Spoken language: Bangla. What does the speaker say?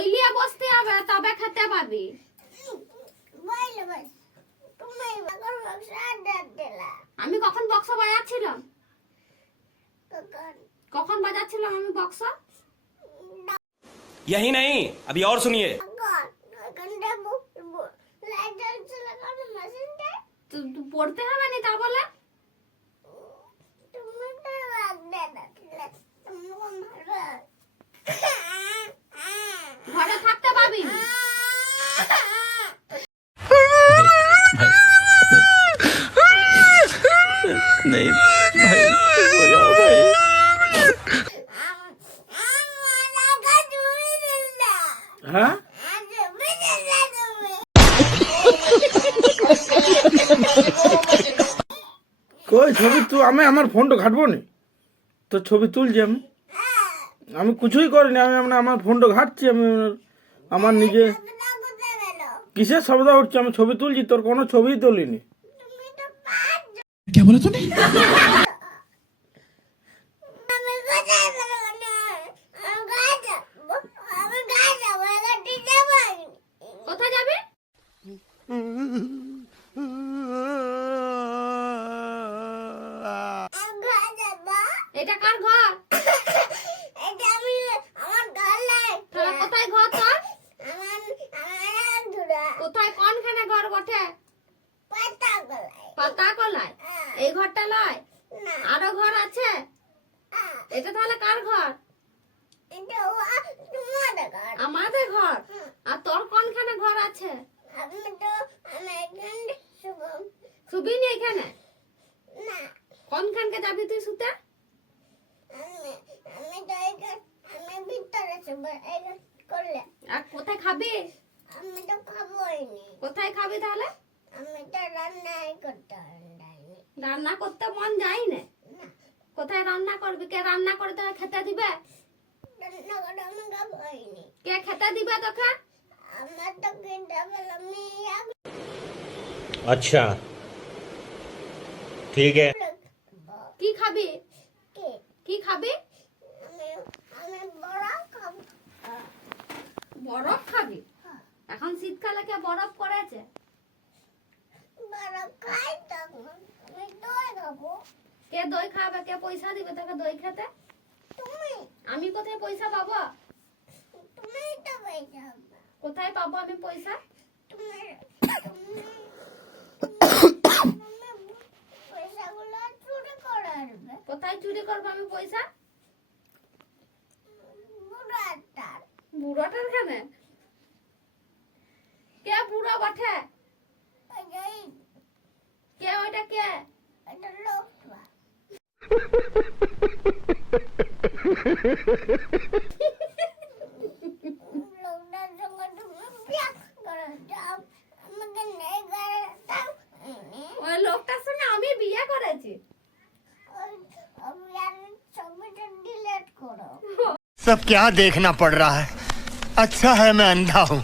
বইলিয়ে বসতে হবে তবে খেতে পাবি। আমি কখন বক্স বাজাচ্ছিলাম? কখন বাজাচ্ছিলাম আমি বক্স? यही नहीं अभी और सुनिए। পড়তে হবে না তা বলে? ঘরে থাকতে পাবি না। नहीं भाई हो जाओ भाई। হ্যাঁ কই ছবি তুই আমি আমার ফোনটা ঘাটবো নি তো ছবি তুলছি আমি কিছুই করিনি আমি আমার ফোনটা ঘাটছি আমি আমার নিজে কিসের শব্দ উঠছে আমি ছবি তুলছি তোর কোনো ছবিই তুলিনি क्या बोला तूने? কোথায় যাবে? এটা কার ঘর? তাহলে কোথায় ঘর তোর? কোথায় কোনখানে ঘর বটে? পাতা কলায়। এই ঘরটা লয়? আরো ঘর আছে? এটা তাহলে কার ঘর? আমাদের ঘর। আর তোর কোনখানে ঘর আছে? শুবি নি এখানে? কোনখানকে যাবি তুই শুতে? আর কোথায় খাবি? কোথায় খাবি তাহলে? রান্না করতে মন যায় না। কোথায় রান্না করবি? কে রান্না করে তোকে খেতে দিবে? কে খেতে দিবে তোকে? अच्छा ठीक है। কি খাবি? কি খাবি? বরফ খাবি? এখন শীতকালে কে বরফ করেছে? কে দই খাবে? কে পয়সা দিবে তোকে দই খেতে? আমি কোথায় পয়সা পাবো? কোথায় পাবো আমি পয়সা? কোথায় চুরি করবো আমি পয়সা? বুড়াটার খানে? কে বুড়া বটে? কে ওইটা কে? ওই লোকটার সঙ্গে আমি বিয়ে করেছি। सब क्या देखना पड़ रहा है। अच्छा है मैं अंधा हूँ।